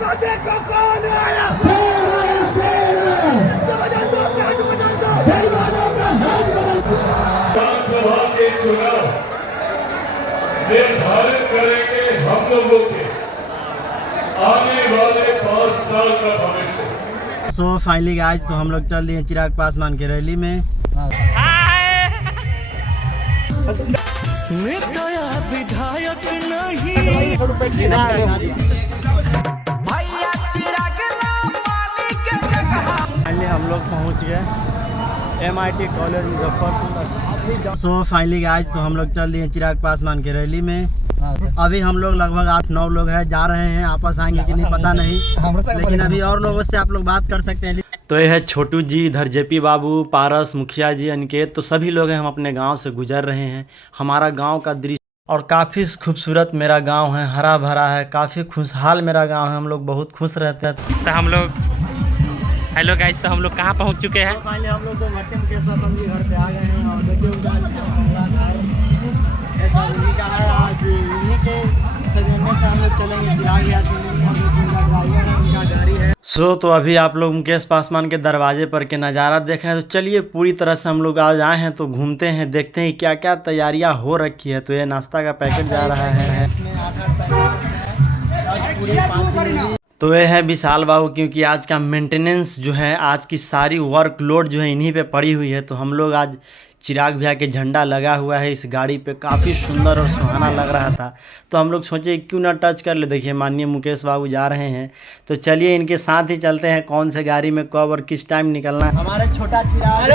देखो कौन आया। विधानसभा के चुनाव निर्धारित करेंगे हम लोगों के आने वाले 5 साल का भविष्य। सो फाइनली आज तो हम लोग चल दिए चिराग पासवान की रैली में। विधायक नहीं फाइनली हम लोग पहुंच गए MIT college Muzaffarpur. So finally आज तो हम लोग चल दिए चिराग पासवान की रैली में। अभी हम लोग लगभग 8-9 लोग हैं, जा रहे हैं, आपस आएंगे कि नहीं पता नहीं, लेकिन अभी और लोगों से आप लोग बात कर सकते हैं। तो ये है छोटू जी, इधर JP बाबू, पारस, मुखिया जी, अनिकेत, तो सभी लोग हैं। हम अपने गांव से गुजर रहे हैं। हमारा गांव का दृश्य और काफ़ी खूबसूरत मेरा गांव है, हरा भरा है, काफ़ी खुशहाल मेरा गांव है। हम लोग बहुत खुश रहते हैं। तो हम लोग हेलो गाइस, तो हम लोग कहाँ पहुँच चुके हैं? फाइनली हम लोग तो भट्टे मुकेश पासवान जी घर पे आ गए हैं और देखिए उनका ऐसा इन्हीं का है। आज इन्हीं के सजने से हम लोग चलेंगे चिराग यात्री। ड्राइवर है, उनका गाड़ी है। तो अभी आप लोग मुकेश पासवान के दरवाजे पर के नज़ारा देख रहे हैं। तो चलिए पूरी तरह से हम लोग आज आए हैं तो घूमते हैं, देखते हैं क्या क्या तैयारियां हो रखी है। तो ये नाश्ता का पैकेट जा रहा है। तो ये है विशाल बाबू, क्योंकि आज का मेंटेनेंस जो है, आज की सारी वर्कलोड जो है इन्हीं पे पड़ी हुई है। तो हम लोग आज चिराग भैया के झंडा लगा हुआ है इस गाड़ी पे, काफ़ी सुंदर और सुहाना लग रहा था। तो हम लोग सोचे क्यों ना टच कर ले। देखिए माननीय मुकेश बाबू जा रहे हैं, तो चलिए इनके साथ ही चलते हैं। कौन से गाड़ी में कब और किस टाइम निकलना है। हमारे छोटा चिराग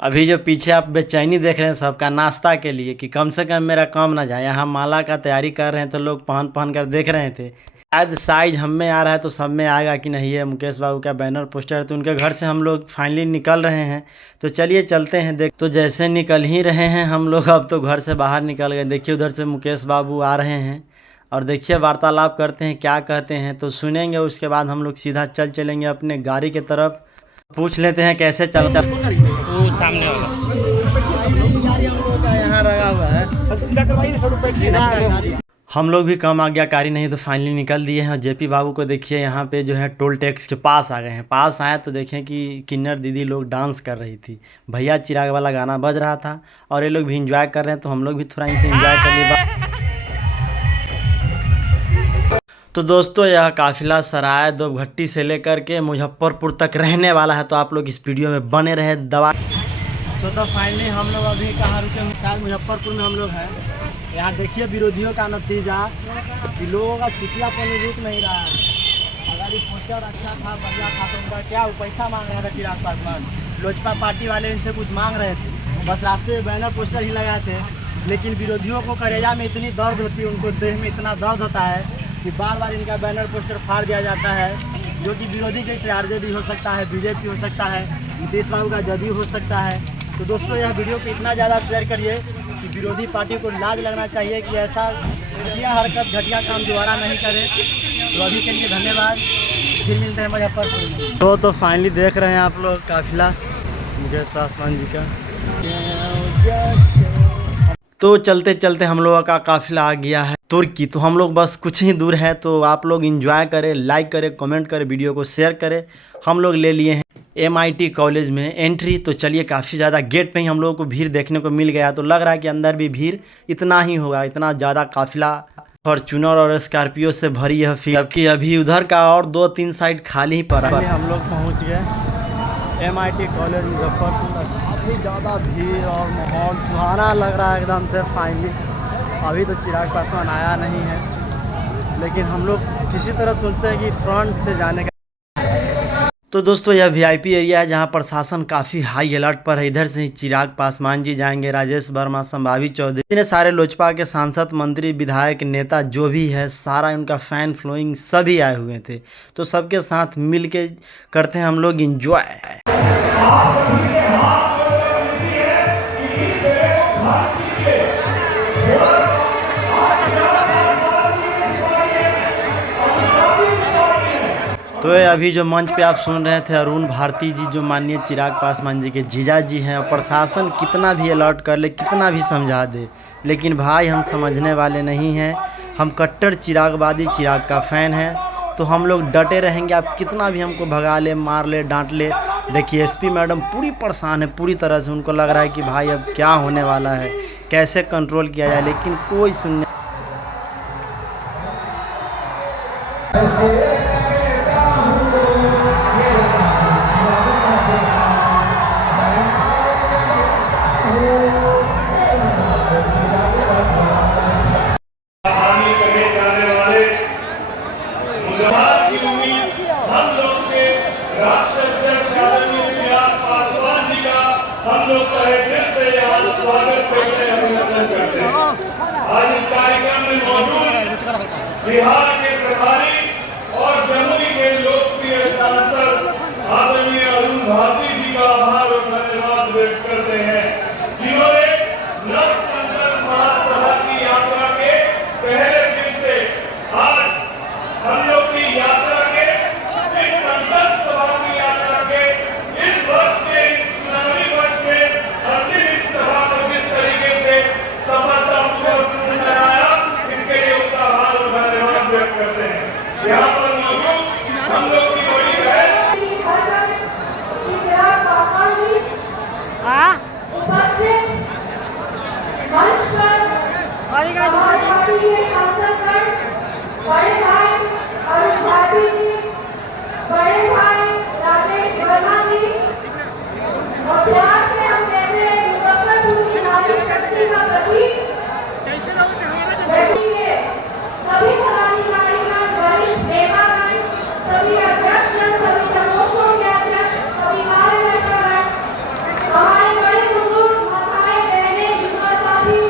अभी जो पीछे आप बेचैनी देख रहे हैं सबका नाश्ता के लिए, कि कम से कम मेरा काम ना जाए। यहाँ माला का तैयारी कर रहे हैं तो लोग पहन कर देख रहे थे। शायद साइज हम में आ रहा है तो सब में आएगा कि नहीं। है मुकेश बाबू का बैनर पोस्टर है, तो उनके घर से हम लोग फाइनली निकल रहे हैं। तो चलिए चलते हैं। देख तो जैसे निकल ही रहे हैं हम लोग, अब तो घर से बाहर निकल गए। देखिए उधर से मुकेश बाबू आ रहे हैं और देखिए वार्तालाप करते हैं, क्या कहते हैं तो सुनेंगे। उसके बाद हम लोग सीधा चलेंगे अपने गाड़ी की तरफ। पूछ लेते हैं कैसे चल वो सामने होगा, यहाँ लगा हुआ है। हम लोग भी कम आज्ञाकारी नहीं, तो फाइनली निकल दिए हैं। और JP बाबू को देखिए यहाँ पे जो है टोल टैक्स के पास आ गए हैं। पास आए तो देखें कि किन्नर दीदी लोग डांस कर रही थी, भैया चिराग वाला गाना बज रहा था और ये लोग भी इंजॉय कर रहे हैं। तो हम लोग भी थोड़ा इनसे इंजॉय कर लिए। तो दोस्तों यह काफिला सराय दोभट्टी से लेकर के मुजफ्फरपुर तक रहने वाला है, तो आप लोग इस वीडियो में बने रहे दवा। तो फाइनली हम लोग अभी कहाँ रुके हैं? मुजफ्फरपुर में हम लोग हैं। यहाँ देखिए विरोधियों का नतीजा, कि लोगों का चिटियापन रुक नहीं रहा है। अगर ये पोस्टर अच्छा था, बढ़िया था, तो उनका क्या पैसा मांग रहे थे चिराग पासवान। लोजपा पार्टी वाले इनसे कुछ मांग रहे थे, बस रास्ते में बैनर पोस्टर ही लगाए थे। लेकिन विरोधियों को करेजा में इतनी दर्द होती है, उनको देह में इतना दर्द होता है कि बार बार इनका बैनर पोस्टर फाड़ दिया जाता है। जो कि विरोधी जैसे RJD हो सकता है, BJP हो सकता है, नीतीश बाबू का जदयू हो सकता है। तो दोस्तों यह वीडियो को इतना ज़्यादा शेयर करिए कि विरोधी पार्टी को लाज लगना चाहिए कि ऐसा घटिया हरकत, घटिया काम दोबारा नहीं करे। तो अभी के लिए धन्यवाद, फिर मिलते हैं मुजफ्फरपुर में। तो फाइनली देख रहे हैं आप लोग काफिला मुकेश पासवान जी का। तो चलते चलते हम लोगों का काफिला आ गया है तुर्की। तो हम लोग बस कुछ ही दूर है, तो आप लोग एंजॉय करें, लाइक करें, कमेंट करें, वीडियो को शेयर करें। हम लोग ले लिए हैं MIT कॉलेज में एंट्री। तो चलिए काफ़ी ज़्यादा गेट पे ही हम लोगों को भीड़ देखने को मिल गया। तो लग रहा है कि अंदर भी भीड़ इतना ही होगा, इतना ज़्यादा काफिला फॉर्चूनर और स्कॉर्पियो से भरी है। फिर जबकि अभी उधर का और 2-3 साइड खाली ही पड़ा है। हम लोग पहुँच गए MIT कॉलेज मुजफ्फरपुर। काफ़ी ज़्यादा भीड़ और माहौल सुहाना लग रहा है एकदम से। फाइनली अभी तो चिराग पासवान आया नहीं है, लेकिन हम लोग किसी तरह सोचते हैं कि फ्रंट से जाने का। तो दोस्तों यह VIP एरिया है जहां प्रशासन काफ़ी हाई अलर्ट पर है। इधर से ही चिराग पासवान जी जाएंगे, राजेश वर्मा, संभावी चौधरी, इतने सारे लोजपा के सांसद, मंत्री, विधायक, नेता जो भी है, सारा उनका फैन फ्लोइंग सभी आए हुए थे। तो सबके साथ मिल के करते हैं हम लोग इंजॉय। तो ये अभी जो मंच पे आप सुन रहे थे अरुण भारती जी, जो माननीय चिराग पासवान जी के जीजा जी हैं। और प्रशासन कितना भी अलर्ट कर ले, कितना भी समझा दे, लेकिन भाई हम समझने वाले नहीं हैं। हम कट्टर चिरागवादी चिराग का फ़ैन हैं, तो हम लोग डटे रहेंगे। आप कितना भी हमको भगा ले, मार ले, डांट ले। देखिए एसपी मैडम पूरी परेशान है, पूरी तरह से उनको लग रहा है कि भाई अब क्या होने वाला है, कैसे कंट्रोल किया जाए, लेकिन कोई सुनने बिहार के प्रभारी और जमुई के लोकप्रिय सांसद आदरणीय अरुण भारती जी का आभार और धन्यवाद व्यक्त करते हैं, जिन्होंने नव संकल्प महासभा की यात्रा के पहले दिन से आज हम लोग की यात्रा के इस संकल्प सभा की यात्रा के इस वर्ष के इस चुनावी वर्ष में अंतिम इस सभा को जिस तरीके से सफलतापूर्वक पूर्ण कराया, इसके लिए उनका आभार और धन्यवाद व्यक्त करते हैं। यहाँ पर मौजूद हम लोग की बड़ी बहन उपस्थित मंच पर हमारे पार्टी के सांसदगण, बड़े भाई अरुण भारती जी, बड़े भाई राजेश वर्मा जी, और प्यार से हम कहते हैं मुजफ्फरपुर की नारी शक्ति का प्रतीक सभी पदाधिकारीगण, वरिष्ठ नेतागण, सभी अध्यक्षगण, सभी प्रकोष्ठों के अध्यक्ष, सभी कार्यकर्तागण, हमारे बड़े बुजुर्ग, माताएं, बहनें, युवा साथी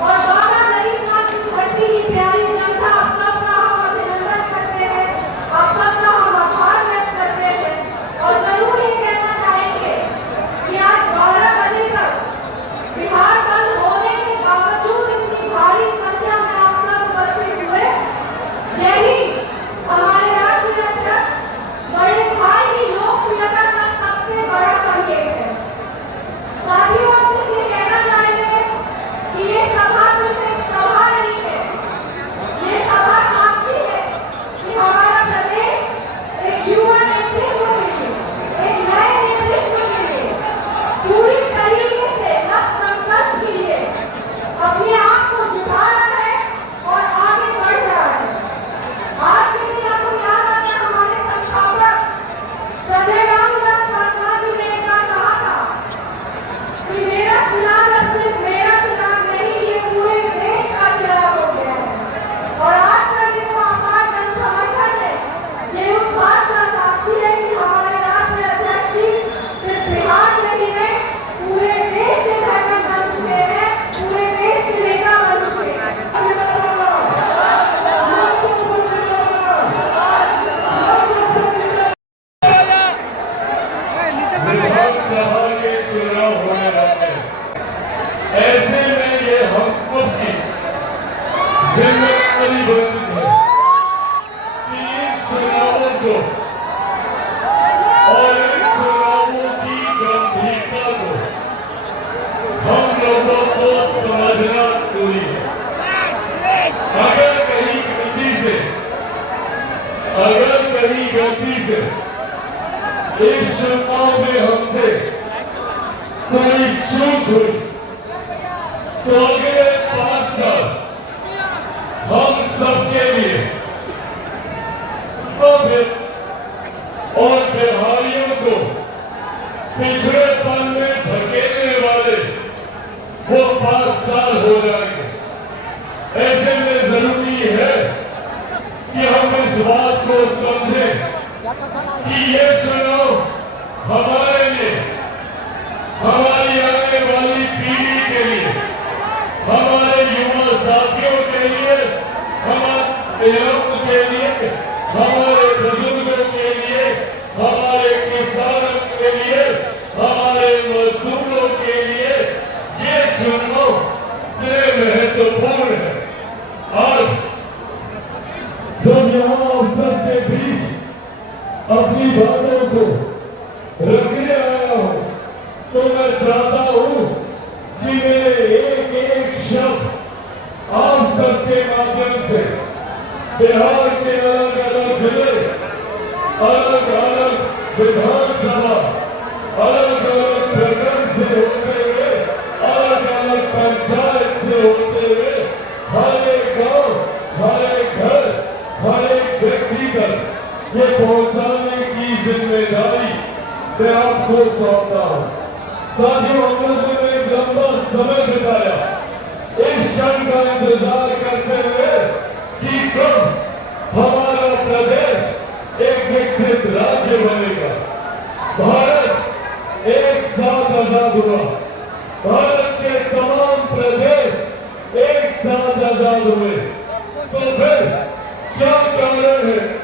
और बाबा गरीबनाथ की धरती की प्यारी जनता, आप सबका हम अभिनंदन करते हैं, आप सबका हम आभार व्यक्त करते हैं। और जरूर ये कहना चाहेंगे कि आज 12 बजे तक बिहार बंद होने के बावजूद इतनी भारी संख्या में आप सब उपस्थित हुए, यही हमारे राष्ट्रीय अध्यक्ष बड़े भाई की लोकप्रियता का सबसे बड़ा संकेत है। साथियों, आपसे ये कहना चाहेंगे कि ये सभा सिर्फ एक सभा नहीं है, ये सभा साक्षी है कि हमारा प्रदेश एक युवा नेतृत्व के लिए, एक नए नेतृत्व के लिए पूरी तरीके से लक्ष्य संकल्प के लिए अपने आप को जुटा रहा है और आगे बढ़ रहा है। आज के दिन आपको याद आता है, हमारे संस्थापक श्रद्धेय रामविलास पासवान जी ने एक बार कहा था कि मेरा चुनाव अब सिर्फ मेरा चुनाव नहीं, ये पूरे देश का चुनाव हो गया है। और आज का ये जो अपार जन समर्थन है, ये उस बात का साक्षी है कि हमारे राष्ट्रीय अध्यक्ष जी सिर्फ बिहार में ही नहीं, पूरे देश के धड़कन बन चुके हैं, पूरे देश के नेता बन चुके हैं। विधानसभा के चुनाव होने वाले हैं, ऐसे में ये हम खुद की जिम्मेदारी बनती है कि इन चुनावों को और इन चुनावों की गंभीरता को हम लोगों को समझना जरूरी है। अगर कहीं गलती से इस चुनाव में हमसे कोई चूक हुई तो अगले 5 साल हम सबके लिए और बिहारियों को पिछड़ेपन में धकेलने वाले वो 5 साल हो जाएंगे। ऐसे में जरूरी है कि हम इस बात को समझें कि ये चुनाव हमारे लिए, हमारी आने वाली पीढ़ी के लिए, हमारे युवा साथियों के लिए, हमारे युवक के लिए, हमारे बुजुर्गों के लिए, हमारे किसानों के लिए, हमारे मजदूरों के लिए ये चुनाव इतने महत्वपूर्ण है। आज जब यहाँ आप सबके बीच अपनी बातों को रखने आया हूँ तो मैं चाहता हूँ कि मेरे एक एक शब्द आप सबके माध्यम से विधानसभा अलग अलग प्रखंड से होते हुए, अलग अलग पंचायत से होते हुए हर एक गांव, हर एक घर, हर एक व्यक्ति तक ये पहुंचाने की जिम्मेदारी मैं आपको सौंपता हूं। साथियों, हम लोगों ने एक लंबा समय बिताया इस क्षण का इंतजार करते हुए कि कब हमारा प्रदेश एक विकसित राज्य बनेगा। भारत एक साथ आजाद हुआ, भारत के तमाम प्रदेश एक साथ आजाद हुए, तो फिर क्या कारण है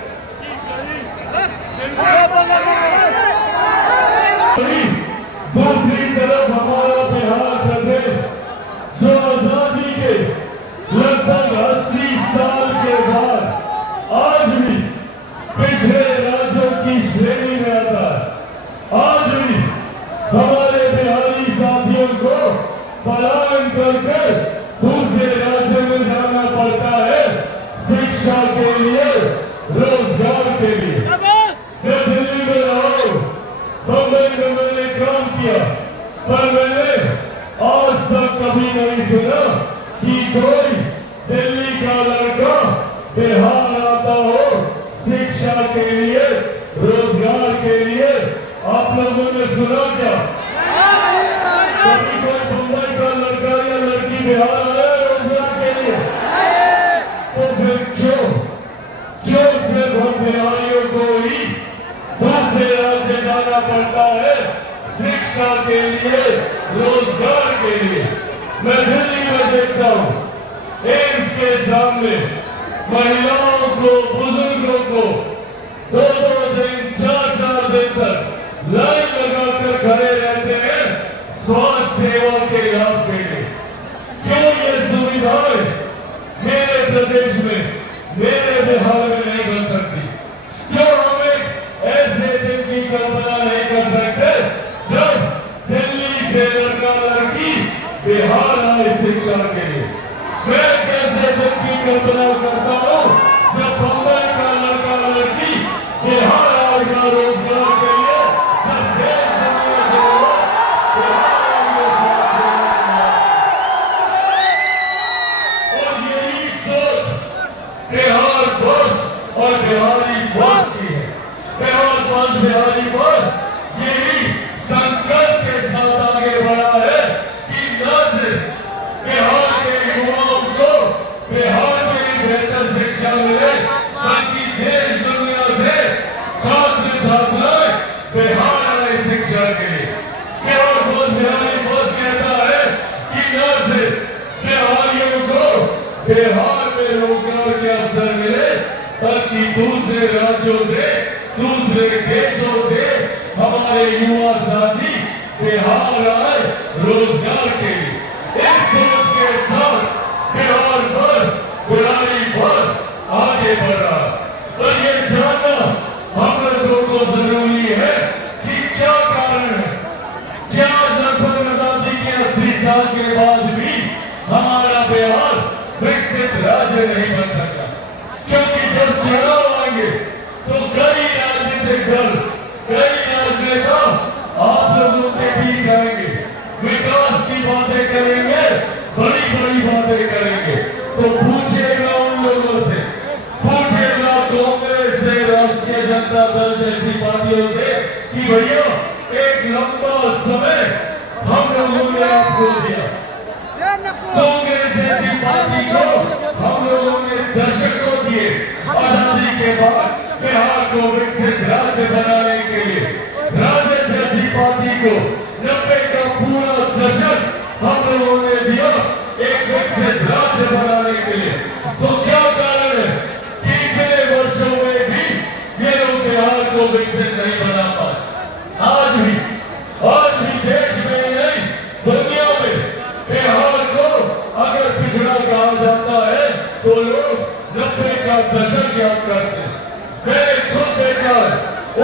दूसरी तरफ हमारा बिहार प्रदेश जो आजादी के लगभग 80 साल के बाद आज भी पिछड़े राज्यों की श्रेणी में आता है। आज भी हमारे बिहारी साथियों को पलायन करके दूसरे राज्यों में जाना पड़ता है शिक्षा के लिए, रोजगार के लिए। मैं दिल्ली में रहा हूं, बम्बई में मैंने काम किया, पर मैंने आज तक कभी नहीं सुना कि कोई दिल्ली का लड़का बिहार आता हो शिक्षा के लिए, रोजगार के लिए। आप लोगों ने सुना क्या? कभी कोई बम्बई का लड़का या लड़की बिहार आया रोजगार के लिए? तो फिर क्यों सिर्फ हम बिहारियों को ही दूसरे राज्य जाना पड़ता है शिक्षा के लिए, रोजगार के लिए? मैं दिल्ली में देखता हूं एम्स के सामने महिलाओं को, बुजुर्गों को 2-2 दिन, 4-4 दिन तक लाइन लगाकर खड़े रहते हैं स्वास्थ्य सेवा के लाभ के लिए। क्यों ये सुविधाएं मेरे प्रदेश में, मेरे बिहार में नहीं बन सकती? क्यों हम एक ऐसे दिन की कल्पना नहीं कर सकते जब दिल्ली से लड़का लड़की बिहार आए शिक्षा के लिए? मैं कैसे दिन की कल्पना करता हूँ जब बम्बई का लड़का लड़की बिहार आएगा रोजगार के लिए, जब देश दुनिया से लोग बिहार आएंगे स्वास्थ्य सेवा। और यही सोच बिहार फर्स्ट और बिहारी फर्स्ट की है। बिहार फर्स्ट, बिहारी फर्स्ट यही संकल्प के साथ आगे बढ़ा है कि न सिर्फ बिहार के युवाओं को बिहार में ही बेहतर शिक्षा मिले, बल्कि देश दुनिया से छात्र छात्राएं बिहार आए शिक्षा के लिए। बिहार फर्स्ट, बिहारी फर्स्ट कहता है कि न सिर्फ बिहारियों को बिहार में रोजगार के अवसर मिले, बल्कि दूसरे राज्यों से, दूसरे देशों से हमारे युवा साथी बिहार आए रोजगार के लिए। इस सोच के साथ बिहार फर्स्ट, बिहारी फर्स्ट आगे बढ़ रहा है। और ये जानना हम लोगों को जरूरी है कि क्या कारण है, क्या लगभग आजादी के 80 साल के बाद भी हमारा बिहार विकसित राज्य नहीं बन सकता? क्योंकि जब चुनाव आएंगे तो कई राजनीतिक दल, कई राजनेता आप लोगों के बीच आएंगे, विकास की बातें करेंगे, बड़ी बड़ी बातें करेंगे। तो पूछेगा उन लोगों से, पूछेगा कांग्रेस से, राष्ट्रीय जनता दल जैसी पार्टियों से कि भैया एक लंबा समय हम लोगों ने आपको दिया, कांग्रेस जैसी पार्टी को हम लोगों ने दशकों दिए आजादी के बाद बिहार को विकसित राज्य बनाने के लिए। राजद जैसी पार्टी को 90 का पूरा दशक हम लोगों ने दिया एक विकसित राज्य बनाने के लिए। तो क्या कारण है कि इतने वर्षों में भी ये लोग बिहार को विकसित नहीं बना पाए? आज भी देश में नहीं, दुनिया में बिहार को अगर पिछड़ा कहा जाता है तो लोग 90 का दशक याद करते हैं। मैंने खुद देखा है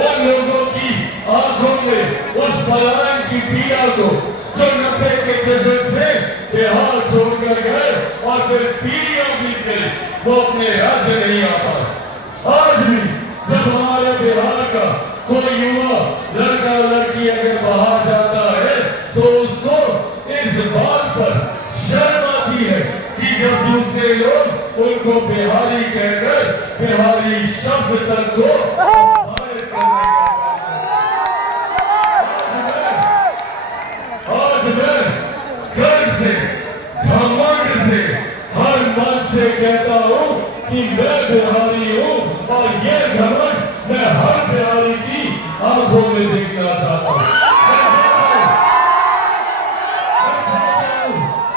उन लोगों की आंखों में उस पलायन की पीड़ा को जो 90 के दशक से बिहार छोड़कर गए और फिर पीढ़ियां बीत गई, वो अपने राज्य नहीं आ पाए। आज भी जब हमारे बिहार का कोई युवा लड़का लड़की अगर बाहर जाता है तो उसको इस बात पर शर्म आती है कि जब दूसरे लोग उनको बिहारी कहकर बिहारी शब्द तक को अपमानित करने का आज मैं गर्व से घमंड से हर मन से कहता हूँ कि मैं बिहारी हूँ और ये घमंड मैं हर बिहारी की आंखों में देखना चाहता हूँ।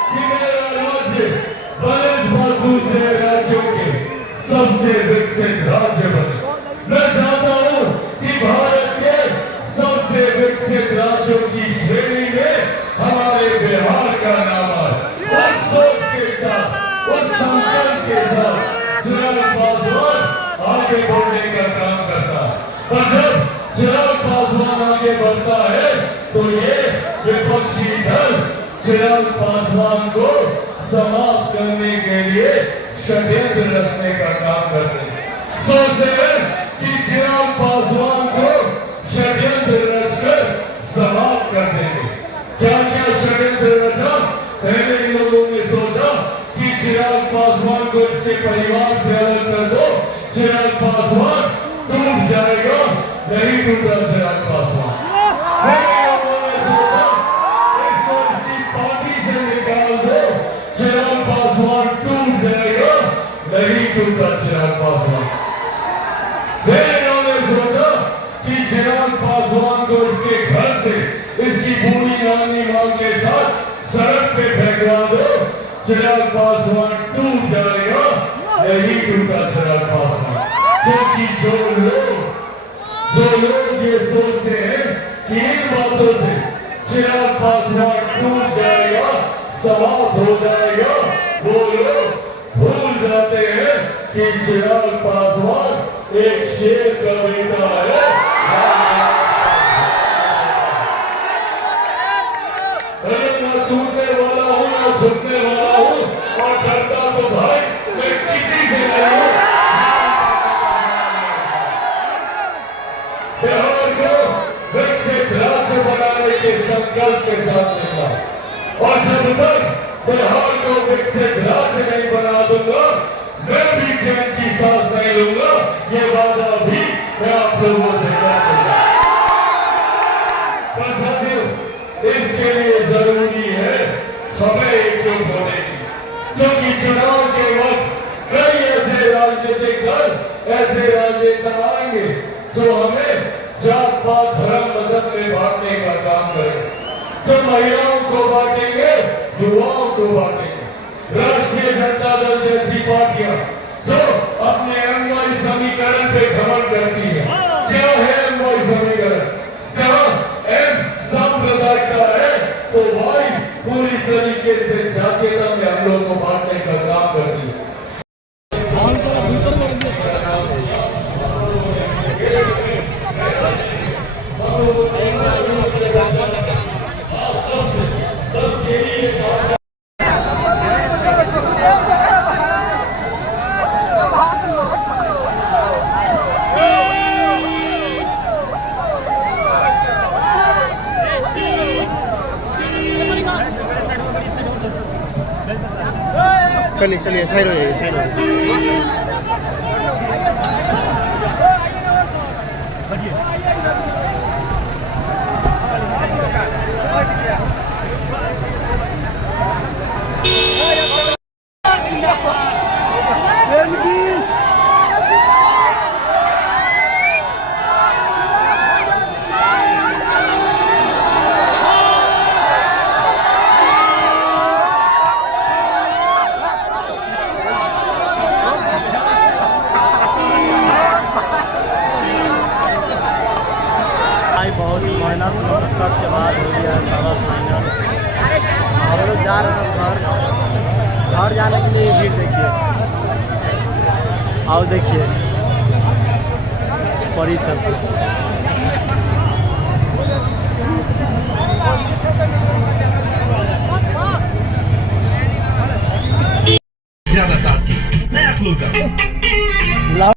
कि मेरा राज्य बनस्पत दूसरे राज्यों के सबसे विकसित राज्य बने। मैं चाहता हूँ कि भारत के सबसे विकसित राज्यों की श्रेणी में हमारे बिहार का नाम आए। उस सोच के साथ, उस संकल्प के साथ चिराग पासवान आगे बढ़ने का काम करता है। और जब चिराग पासवान आगे बढ़ता है तो ये विपक्षी दल चिराग पासवान को समाप्त करने के लिए षड्यंत्र रचने का काम करते हैं। सोचते हैं कि चिराग पासवान को षड्यंत्र रचकर समाप्त कर देंगे। क्या क्या षड्यंत्र रचा? पहले इन लोगों ने सोचा कि चिराग पासवान को इसके परिवार से अलग कर दो, चिराग पासवान टूट जाएगा। नहीं टूटा चिराग पासवान। उन्होंने सोचा इसको इसकी पार्टी से निकाल दो, चिराग पासवान टूट जाएगा। नहीं टूटा चिराग पासवान। फिर इन्होंने सोचा कि चिराग पासवान को इसके घर से इसकी बूढ़ी नानी मां के साथ सड़क पे फेंकवा दो, चिराग पासवान टूट जाएगा। नहीं टूटा चिराग पासवान। क्योंकि जो लोग ये सोचते हैं कि इन बातों से चिराग पासवान टूट जाएगा, समाप्त हो जाएगा, वो लोग भूल जाते हैं कि चिराग पासवान एक शेर का बेटा है। ना टूटने वाला हूँ ना झुकने वाला हूँ और डरता तो भाई मैं किसी से नहीं हूँ। बिहार को विकसित राज्य बनाने के संकल्प के साथ निकला और जब तक बिहार को विकसित राज्य नहीं बना दूंगा मैं भी चैन की सांस नहीं लूंगा। ये वादा भी मैं आप लोगों से करूंगा। पर साथियों, इसके लिए जरूरी है हमें एकजुट होने की, क्योंकि चुनाव के वक्त कई ऐसे राजनीतिक दल, ऐसे राजनेता आएंगे जो हमें जात पात धर्म मजहब में बांटने का काम करेंगे, जो महिलाओं को बांटेंगे, युवाओं को बांटेंगे। राष्ट्रीय जनता दल जैसी पार्टियां जो अपने अनुयायी समीकरण पे घमंड करती है। क्या है अनुयायी समीकरण? जहां एम सांप्रदायिकता है तो वाई पूरी तरीके से जातीयता में हम लोग को बांटने का काम करती है। चलिए चलिए साइड हो जाइए, साइड हो जाइए। बहुत मेहनत मशक्कत के बाद हो गया सारा फाइनल। हम लोग जा रहे हैं घर जाने के लिए। भीड़ देखिए, आओ देखिए परी सब। ज्यादा ताज़गी, नया क्लोजर